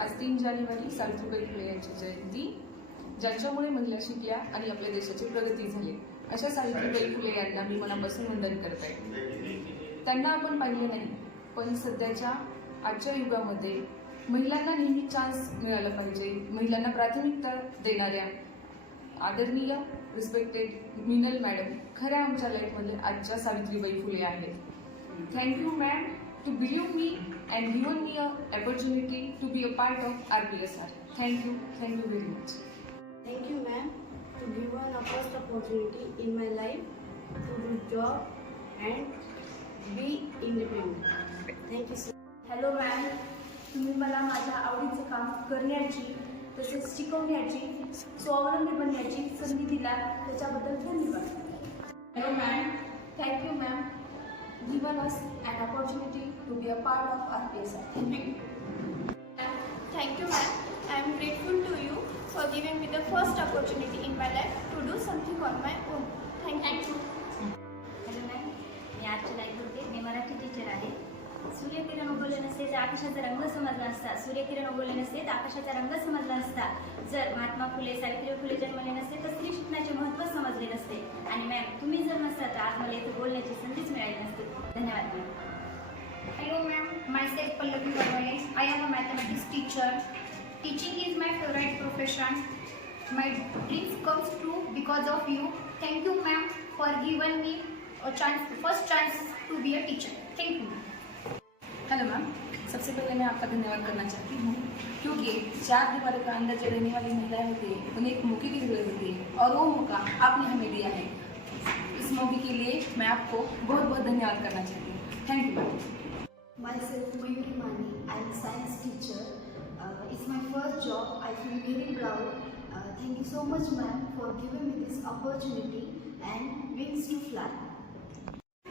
आज 3 जानेवारी सावित्रीबाई फुले यांची जयंती, ज्यांच्यामुळे महिला शिकल्या आणि आपल्या देशाची प्रगती झाली, अशा सावित्रीबाई फुले यांना मी मनापासून वंदन करते. त्यांना आपण पाहिले नाही, पण सध्याच्या आजच्या युगामध्ये महिलांना नेहमी चान्स मिळाला पाहिजे. महिलांना प्राथमिकता देणाऱ्या आदरणीय रिस्पेक्टेड मिनल मॅडम खऱ्या आमच्या लाईफमध्ये आजच्या सावित्रीबाई फुले आहेत. Thank you ma'am to believe me and given me a opportunity to be a part of RPSR. Thank you very much. Thank you, ma'am, to given a first opportunity in my life to do job and be independent. Thank you, sir. Hello ma'am, तुम्ही मला माझ्या आवडीचं काम करण्याची तसेच शिकवण्याची स्वावलंबी बनण्याची संधी दिला, त्याच्याबद्दल धन्यवाद. Hello ma'am, thank you ma'am, given us an opportunity to be a part of RPSR. Thank you. Thank you ma'am. I am grateful to you for giving me the first opportunity in my life to do something on my own. Thank you. Hello ma'am, मी आजची live होते. मी Marathi teacher आहे. सूर्यकिरण उगवले नसते तर आकाशाचा रंग समजला असता. सूर्यकिरण उगवले नसते तर आकाशाचा रंग समजला असता. जर महात्मा फुले सावित्रीबाई फुले जन्मले नसते तर स्त्री शिक्षणाचे महत्त्व समजले नसते. आणि मॅम, तुम्ही जर नसता तर आज मला इथे बोलण्याची संधीच मिळाली नसती. धन्यवाद ma'am. Hello ma'am, myself Pallavi Barwale. I am a mathematics teacher. Teaching is my favorite profession. My dreams comes true because of you. Thank you ma'am for giving me a chance, first chance to be a teacher. Thank you. Hello ma'am, सबसे पहले मैं आपका धन्यवाद करना चाहती हूँ, क्योंकि 4 दीवारों के अंदर जो रहने वाली महिलाएं होती हैं उन्हें एक मौके की जरूरत होती है, और वो मौका आपने हमें दिया है. इस मौके के लिए मैं आपको बहुत बहुत धन्यवाद करना चाहती हूँ. Thank you ma'am. Myself Mayuri Mani. I am a science teacher. It's my first job. I feel very proud. Thank you so much, ma'am, for giving me this opportunity and wings to fly.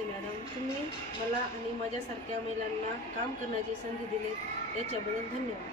Madam, तुम्ही मला आणि माझ्यासारख्या महिलांना काम करण्याची संधी दिली, याच्याबद्दल धन्यवाद.